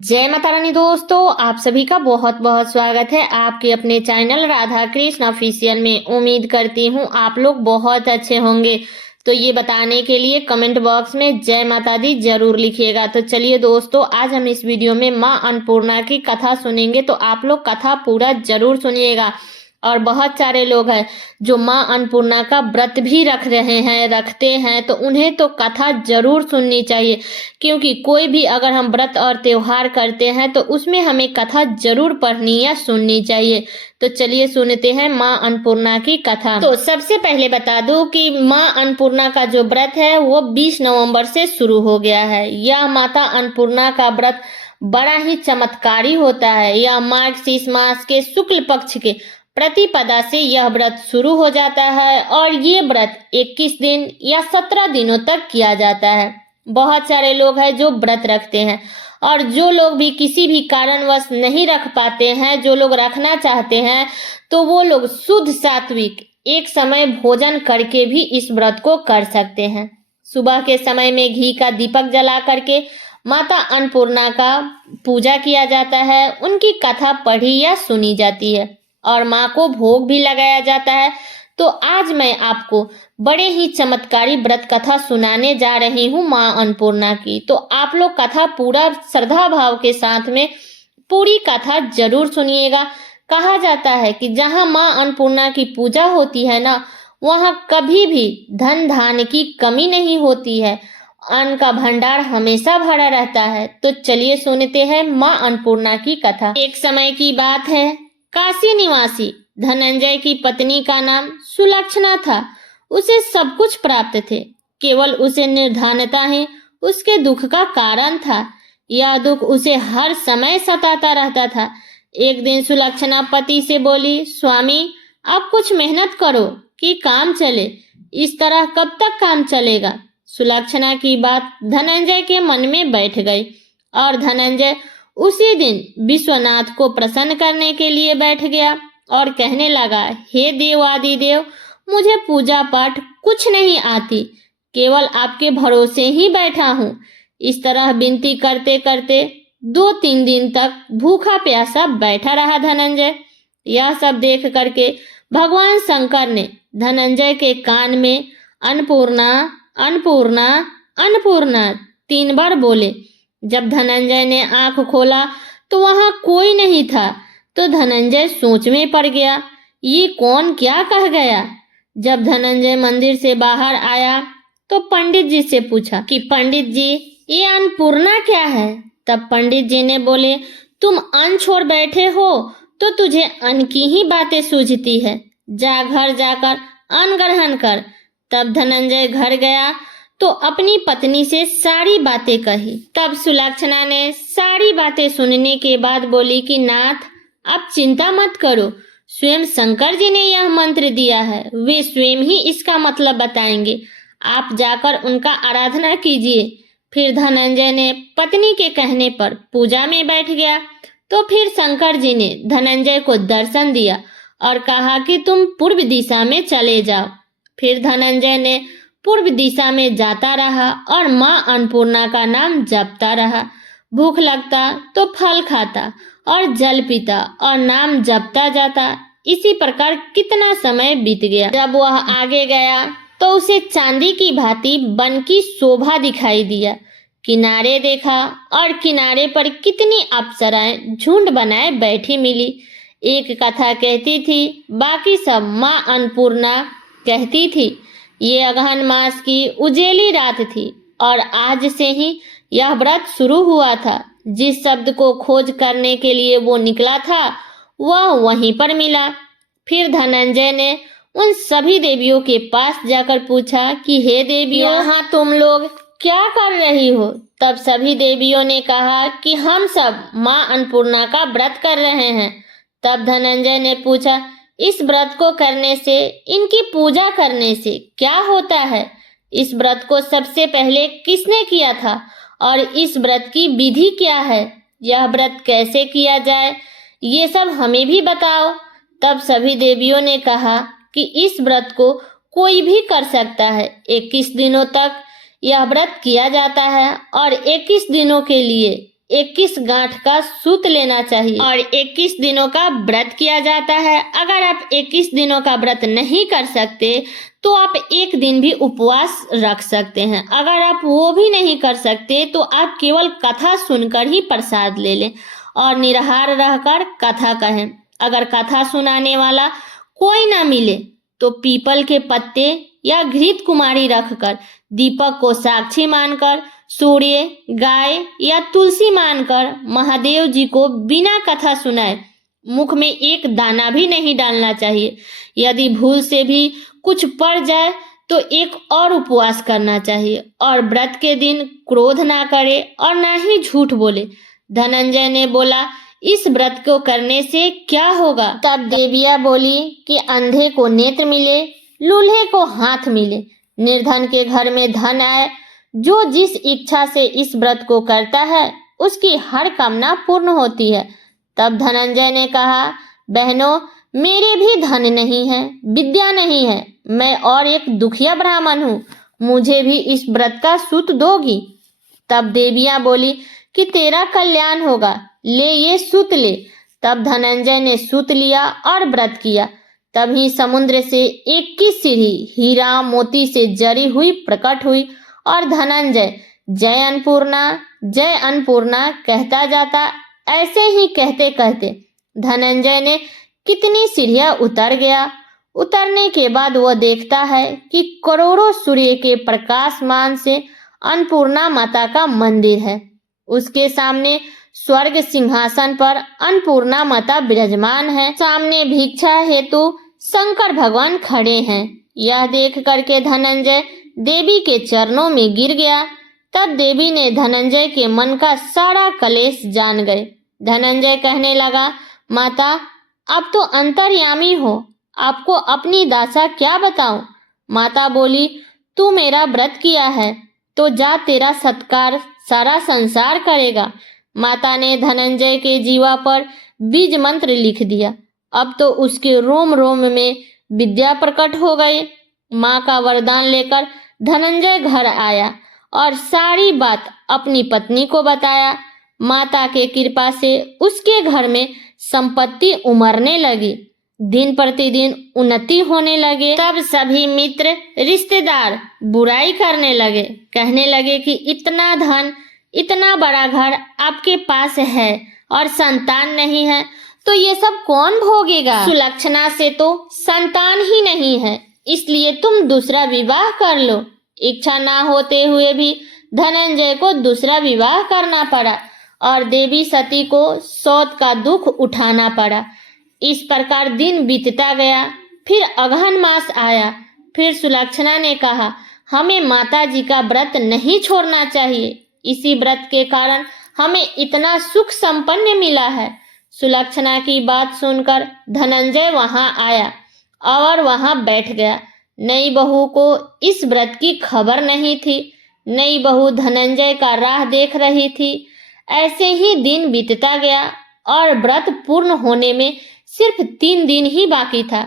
जय माता रानी दोस्तों, आप सभी का बहुत बहुत स्वागत है आपके अपने चैनल राधा कृष्ण ऑफिशियल में। उम्मीद करती हूँ आप लोग बहुत अच्छे होंगे। तो ये बताने के लिए कमेंट बॉक्स में जय माता दी जरूर लिखिएगा। तो चलिए दोस्तों, आज हम इस वीडियो में माँ अन्नपूर्णा की कथा सुनेंगे, तो आप लोग कथा पूरा जरूर सुनिएगा। और बहुत सारे लोग हैं जो माँ अन्नपूर्णा का व्रत भी रखते हैं, तो उन्हें तो कथा जरूर सुननी चाहिए, क्योंकि कोई भी अगर हम व्रत और त्योहार करते हैं तो उसमें हमें कथा जरूर पढ़नी या सुननी चाहिए। तो चलिए सुनते हैं माँ अन्नपूर्णा की कथा। तो सबसे पहले बता दूं कि माँ अन्नपूर्णा का जो व्रत है वो 20 नवंबर से शुरू हो गया है। यह माता अन्नपूर्णा का व्रत बड़ा ही चमत्कारी होता है। यह मार्गशीर्ष मास के शुक्ल पक्ष के प्रतिपदा से यह व्रत शुरू हो जाता है और ये व्रत 21 दिन या 17 दिनों तक किया जाता है। बहुत सारे लोग हैं जो व्रत रखते हैं, और जो लोग भी किसी भी कारणवश नहीं रख पाते हैं, जो लोग रखना चाहते हैं, तो वो लोग शुद्ध सात्विक एक समय भोजन करके भी इस व्रत को कर सकते हैं। सुबह के समय में घी का दीपक जला करके माता अन्नपूर्णा का पूजा किया जाता है, उनकी कथा पढ़ी या सुनी जाती है और माँ को भोग भी लगाया जाता है। तो आज मैं आपको बड़े ही चमत्कारी व्रत कथा सुनाने जा रही हूँ माँ अन्नपूर्णा की। तो आप लोग कथा पूरा श्रद्धा भाव के साथ में पूरी कथा जरूर सुनिएगा। कहा जाता है कि जहाँ माँ अन्नपूर्णा की पूजा होती है ना, वहाँ कभी भी धन धान्य की कमी नहीं होती है, अन्न का भंडार हमेशा भरा रहता है। तो चलिए सुनते हैं माँ अन्नपूर्णा की कथा। एक समय की बात है, काशी निवासी धनंजय की पत्नी का नाम सुलक्षणा था। उसे सब कुछ प्राप्त थे, केवल उसे निर्धनता ही उसके दुख का कारण था। यह दुख उसे हर समय सताता रहता था। एक दिन सुलक्षणा पति से बोली, स्वामी आप कुछ मेहनत करो कि काम चले, इस तरह कब तक काम चलेगा। सुलक्षणा की बात धनंजय के मन में बैठ गई और धनंजय उसी दिन विश्वनाथ को प्रसन्न करने के लिए बैठ गया और कहने लगा, हे देव आदि देव, मुझे पूजा पाठ कुछ नहीं आती, केवल आपके भरोसे ही बैठा हूँ। इस तरह विनती करते करते 2-3 दिन तक भूखा प्यासा बैठा रहा धनंजय। यह सब देख करके भगवान शंकर ने धनंजय के कान में अन्नपूर्णा अन्नपूर्णा अन्नपूर्णा 3 बार बोले। जब धनंजय ने आंख खोला तो वहां कोई नहीं था, तो धनंजय सोच में पड़ गया, ये कौन क्या कह गया। जब धनंजय मंदिर से बाहर आया तो पंडित जी से पूछा कि पंडित जी ये अन्नपूर्णा क्या है। तब पंडित जी ने बोले, तुम अन्न छोड़ बैठे हो तो तुझे अन्न की ही बातें सूझती है, जा घर जाकर अन्न ग्रहण कर। तब धनंजय घर गया तो अपनी पत्नी से सारी बातें कही। तब सुलक्षणा ने सारी बातें सुनने के बाद बोली कि नाथ आप चिंता मत करो, स्वयं शंकर जी ने यह मंत्र दिया है, वे स्वयं ही इसका मतलब बताएंगे, आप जाकर उनका आराधना कीजिए। फिर धनंजय ने पत्नी के कहने पर पूजा में बैठ गया। तो फिर शंकर जी ने धनंजय को दर्शन दिया और कहा कि तुम पूर्व दिशा में चले जाओ। फिर धनंजय ने पूर्व दिशा में जाता रहा और माँ अन्नपूर्णा का नाम जपता रहा। भूख लगता तो फल खाता और जल पीता और नाम जपता जाता। इसी प्रकार कितना समय बीत गया। जब वह आगे गया तो उसे चांदी की भांति वन की शोभा दिखाई दिया। किनारे देखा और किनारे पर कितनी अप्सराएं झुंड बनाए बैठी मिली। एक कथा कहती थी, बाकी सब माँ अन्नपूर्णा कहती थी। ये अगहन मास की उजेली रात थी और आज से ही यह व्रत शुरू हुआ था। जिस शब्द को खोज करने के लिए वो निकला था वह वहीं पर मिला। फिर धनंजय ने उन सभी देवियों के पास जाकर पूछा कि हे देवियों, यहाँ तुम लोग क्या कर रही हो। तब सभी देवियों ने कहा कि हम सब माँ अन्नपूर्णा का व्रत कर रहे हैं। तब धनंजय ने पूछा, इस व्रत को करने से, इनकी पूजा करने से क्या होता है। इस व्रत को सबसे पहले किसने किया था और इस व्रत की विधि क्या है, यह व्रत कैसे किया जाए, ये सब हमें भी बताओ। तब सभी देवियों ने कहा कि इस व्रत को कोई भी कर सकता है। 21 दिनों तक यह व्रत किया जाता है और 21 दिनों के लिए 21 गांठ का सूत लेना चाहिए और 21 दिनों का व्रत किया जाता है। अगर आप 21 दिनों का व्रत नहीं कर सकते तो आप एक दिन भी उपवास रख सकते हैं। अगर आप वो भी नहीं कर सकते तो आप केवल कथा सुनकर ही प्रसाद ले लें और निराहार रहकर कथा कहें। अगर कथा सुनाने वाला कोई ना मिले तो पीपल के पत्ते या घृत कुमारी रखकर, दीपक को साक्षी मानकर, सूर्य, गाय या तुलसी मानकर महादेव जी को बिना कथा सुनाए मुख में एक दाना भी नहीं डालना चाहिए। यदि भूल से भी कुछ पड़ जाए तो एक और उपवास करना चाहिए और व्रत के दिन क्रोध ना करे और ना ही झूठ बोले। धनंजय ने बोला, इस व्रत को करने से क्या होगा? तब देविया बोली कि अंधे को नेत्र मिले, लूल्हे को हाथ मिले, निर्धन के घर में धन आए। जो जिस इच्छा से इस व्रत को करता है उसकी हर कामना पूर्ण होती है। तब धनंजय ने कहा, बहनों, मेरे भी धन नहीं है, विद्या नहीं है, मैं और एक दुखिया ब्राह्मण हूँ, मुझे भी इस व्रत का सूत दोगी? तब देवियां बोली कि तेरा कल्याण होगा, ले ये सूत ले। तब धनंजय ने सूत लिया और व्रत किया। तभी समुद्र से 21 सीढ़ी हीरा मोती से जरी हुई प्रकट हुई और धनंजय जय अन्नपूर्णा कहता जाता। ऐसे ही कहते कहते धनंजय ने कितनी सीढ़ियां उतर गया। उतरने के बाद वह देखता है कि करोड़ों सूर्य के प्रकाशमान से अन्नपूर्णा माता का मंदिर है। उसके सामने स्वर्ग सिंहासन पर अन्नपूर्णा माता विराजमान है। सामने भिक्षा हेतु शंकर भगवान खड़े हैं। यह देख करके धनंजय देवी के चरणों में गिर गया। तब देवी ने धनंजय के मन का सारा कलेश जान गए। धनंजय कहने लगा, माता, आप तो अंतर्यामी हो, आपको अपनी दशा क्या बताऊं? माता बोली, तू मेरा व्रत किया है तो जा, तेरा सत्कार सारा संसार करेगा। माता ने धनंजय के जीवा पर बीज मंत्र लिख दिया। अब तो उसके रोम रोम में विद्या प्रकट हो गई। माँ का वरदान लेकर धनंजय घर आया और सारी बात अपनी पत्नी को बताया। माता के कृपा से उसके घर में संपत्ति उमड़ने लगी, दिन प्रतिदिन उन्नति होने लगे। तब सभी मित्र रिश्तेदार बुराई करने लगे, कहने लगे कि इतना धन, इतना बड़ा घर आपके पास है और संतान नहीं है तो ये सब कौन भोगेगा? सुलक्षणा से तो संतान ही नहीं है, इसलिए तुम दूसरा विवाह कर लो। इच्छा ना होते हुए भी धनंजय को दूसरा विवाह करना पड़ा और देवी सती को सौत का दुख उठाना पड़ा। इस प्रकार दिन बीतता गया। फिर अगहन मास आया। फिर सुलक्षणा ने कहा, हमें माता जी का व्रत नहीं छोड़ना चाहिए, इसी व्रत के कारण हमें इतना सुख संपन्न मिला है। सुलक्षणा की बात सुनकर धनंजय वहां आया और वहां बैठ गया। नई बहू को इस व्रत की खबर नहीं थी। नई बहू धनंजय का राह देख रही थी। ऐसे ही दिन बीतता गया और व्रत पूर्ण होने में सिर्फ 3 दिन ही बाकी था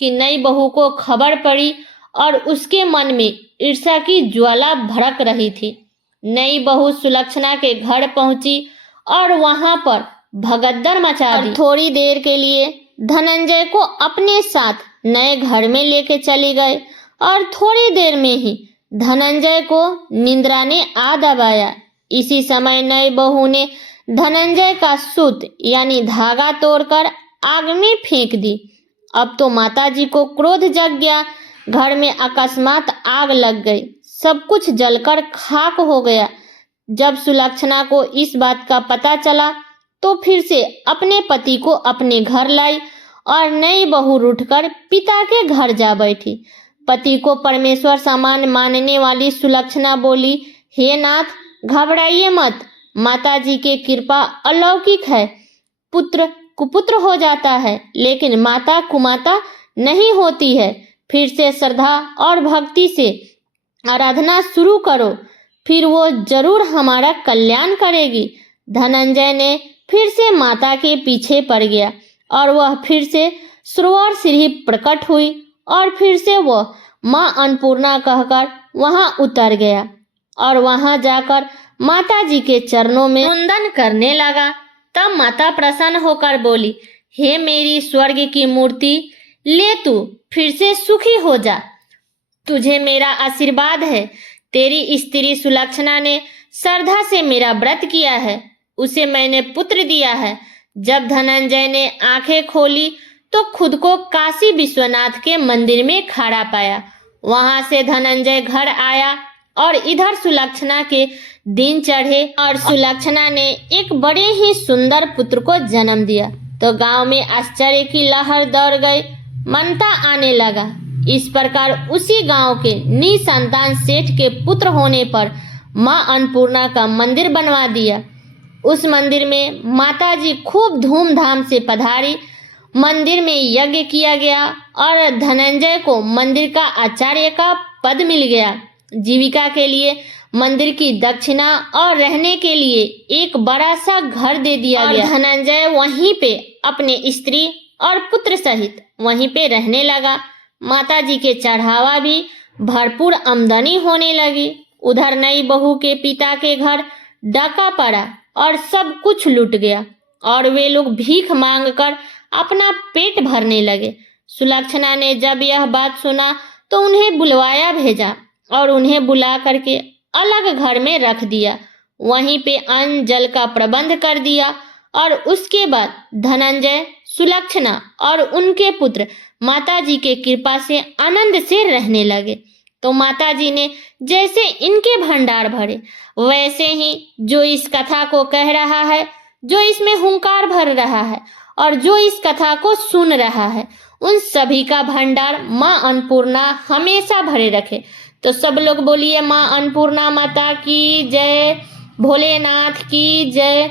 कि नई बहू को खबर पड़ी और उसके मन में ईर्ष्या की ज्वाला भड़क रही थी। नई बहू सुलक्षणा के घर पहुंची और वहां पर भगदड़ मचा दी। थोड़ी देर के लिए धनंजय को अपने साथ नए घर में लेके चली गए और थोड़ी देर में ही धनंजय को निद्रा ने आ दबाया। इसी समय नई बहू ने धनंजय का सूत यानी धागा तोड़कर आग में फेंक दी। अब तो माताजी को क्रोध जग गया। घर में अकस्मात आग लग गई, सब कुछ जलकर खाक हो गया। जब सुलक्षणा को इस बात का पता चला तो फिर से अपने पति को अपने घर लाई और नई बहू उठकर पिता के घर जा बैठी। पति को परमेश्वर समान मानने वाली सुलक्षणा बोली, हे नाथ, घबराइए मत, माताजी की कृपा अलौकिक है। पुत्र कुपुत्र हो जाता है लेकिन माता कुमाता नहीं होती है। फिर से श्रद्धा और भक्ति से आराधना शुरू करो, फिर वो जरूर हमारा कल्याण करेगी। धनंजय ने फिर से माता के पीछे पड़ गया और वह फिर से सरोवर सीढ़ी प्रकट हुई और फिर से वह माँ अन्नपूर्णा कहकर वहां उतर गया और वहां जाकर माता जी के चरणों में वंदन करने लगा। तब माता प्रसन्न होकर बोली, हे मेरी स्वर्ग की मूर्ति, ले तू फिर से सुखी हो जा, तुझे मेरा आशीर्वाद है। तेरी स्त्री सुलक्षणा ने श्रद्धा से मेरा व्रत किया है, उसे मैंने पुत्र दिया है। जब धनंजय ने आंखें खोली तो खुद को काशी विश्वनाथ के मंदिर में खड़ा पाया। वहां से धनंजय घर आया और इधर सुलक्षणा के दिन चढ़े और सुलक्षणा ने एक बड़े ही सुंदर पुत्र को जन्म दिया तो गांव में आश्चर्य की लहर दौड़ गई, मनता आने लगा। इस प्रकार उसी गांव के निसंतान सेठ के पुत्र होने पर मां अन्नपूर्णा का मंदिर बनवा दिया। उस मंदिर में माताजी खूब धूमधाम से पधारी। मंदिर में यज्ञ किया गया और धनंजय को मंदिर का आचार्य का पद मिल गया। जीविका के लिए मंदिर की दक्षिणा और रहने के लिए एक बड़ा सा घर दे दिया गया। धनंजय वहीं पे अपने स्त्री और पुत्र सहित वहीं पे रहने लगा। माताजी के चढ़ावा भी भरपूर आमदनी होने लगी। उधर नई बहू के पिता के घर डाका पड़ा और सब कुछ लूट गया और वे लोग भीख मांगकर अपना पेट भरने लगे। सुलक्षणा ने जब यह बात सुना तो उन्हें बुलवाया भेजा और उन्हें बुला करके अलग घर में रख दिया। वहीं पे अन्न जल का प्रबंध कर दिया और उसके बाद धनंजय, सुलक्षणा और उनके पुत्र माताजी के कृपा से आनंद से रहने लगे। तो माताजी ने जैसे इनके भंडार भरे, वैसे ही जो इस कथा को कह रहा है, जो इसमें हुंकार भर रहा है और जो इस कथा को सुन रहा है, उन सभी का भंडार मां अन्नपूर्णा हमेशा भरे रखे। तो सब लोग बोलिए मां अन्नपूर्णा माता की जय, भोलेनाथ की जय।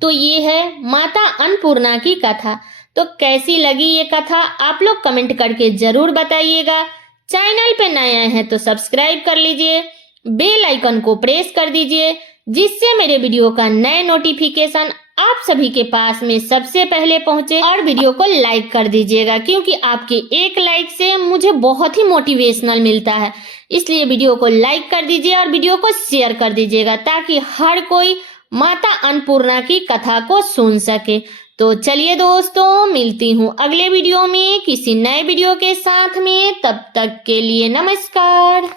तो ये है माता अन्नपूर्णा की कथा। तो कैसी लगी ये कथा आप लोग कमेंट करके जरूर बताइएगा। चैनल पे नए आए हैं तो सब्सक्राइब कर लीजिए, बेल आइकन को प्रेस कर दीजिए, जिससे मेरे वीडियो का नए नोटिफिकेशन आप सभी के पास में सबसे पहले पहुंचे। और वीडियो को लाइक कर दीजिएगा, क्योंकि आपके एक लाइक से मुझे बहुत ही मोटिवेशनल मिलता है। इसलिए वीडियो को लाइक कर दीजिए और वीडियो को शेयर कर दीजिएगा, ताकि हर कोई माता अन्नपूर्णा की कथा को सुन सके। तो चलिए दोस्तों, मिलती हूँ अगले वीडियो में किसी नए वीडियो के साथ में। तब तक के लिए नमस्कार।